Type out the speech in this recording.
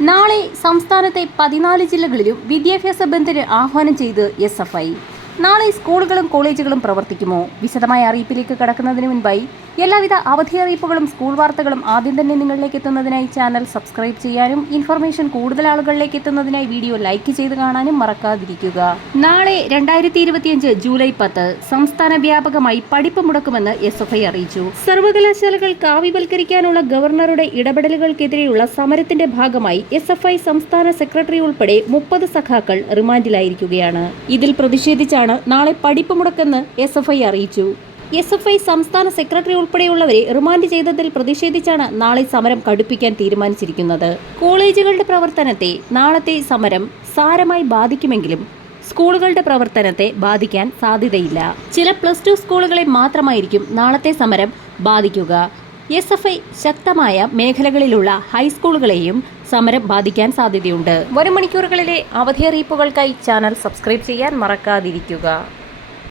നാളെ സംസ്ഥാനത്തെ പതിനാല് ജില്ലകളിലും വിദ്യാഭ്യാസ ബന്ദിന് ആഹ്വാനം ചെയ്ത് എസ് എഫ് ഐ. നാളെ സ്കൂളുകളും കോളേജുകളും പ്രവർത്തിക്കുമോ? വിശദമായ അറിയിപ്പിലേക്ക് കടക്കുന്നതിന് മുൻപായി എല്ലാവിധ അവധി അറിയിപ്പുകളും സ്കൂൾ വാർത്തകളും ആദ്യം തന്നെ നിങ്ങളിലേക്ക് എത്തുന്നതിനായി ചാനൽ സബ്സ്ക്രൈബ് ചെയ്യാനും ഇൻഫർമേഷൻ കൂടുതൽ ആളുകളിലേക്ക് എത്തുന്നതിനായി വീഡിയോ ലൈക്ക് ചെയ്ത് കാണാനും മറക്കാതിരിക്കുക. നാളെ രണ്ടായിരത്തി ഇരുപത്തിയഞ്ച് ജൂലൈ പത്ത് സംസ്ഥാന വ്യാപകമായി പഠിപ്പ് മുടക്കുമെന്ന് എസ് എഫ് ഐ അറിയിച്ചു. സർവകലാശാലകൾ കാവ്യവൽക്കരിക്കാനുള്ള ഗവർണറുടെ ഇടപെടലുകൾക്കെതിരെയുള്ള സമരത്തിന്റെ ഭാഗമായി എസ് എഫ് ഐ സംസ്ഥാന സെക്രട്ടറി ഉൾപ്പെടെ മുപ്പത് സഖാക്കൾ റിമാൻഡിലായിരിക്കുകയാണ്. ഇതിൽ പ്രതിഷേധിച്ചാണ് നാളെ പഠിപ്പ് മുടക്കെന്ന് എസ് എഫ് ഐ അറിയിച്ചു. എസ് എഫ് ഐ സംസ്ഥാന സെക്രട്ടറി ഉൾപ്പെടെയുള്ളവരെ റിമാൻഡ് ചെയ്തതിൽ പ്രതിഷേധിച്ചാണ് നാളെ സമരം കടുപ്പിക്കാൻ തീരുമാനിച്ചിരിക്കുന്നത്. കോളേജുകളുടെ പ്രവർത്തനത്തെ നാളത്തെ സമരം സാരമായി ബാധിക്കുമെങ്കിലും സ്കൂളുകളുടെ പ്രവർത്തനത്തെ ബാധിക്കാൻ സാധ്യതയില്ല. ചില പ്ലസ് ടു സ്കൂളുകളെ മാത്രമായിരിക്കും നാളത്തെ സമരം ബാധിക്കുക. എസ് എഫ് ഐ ശക്തമായ മേഖലകളിലുള്ള ഹൈസ്കൂളുകളെയും സമരം ബാധിക്കാൻ സാധ്യതയുണ്ട്. വരും മണിക്കൂറുകളിലെ അവധി അറിയിപ്പുകൾക്കായി ചാനൽ സബ്സ്ക്രൈബ് ചെയ്യാൻ മറക്കാതിരിക്കുക.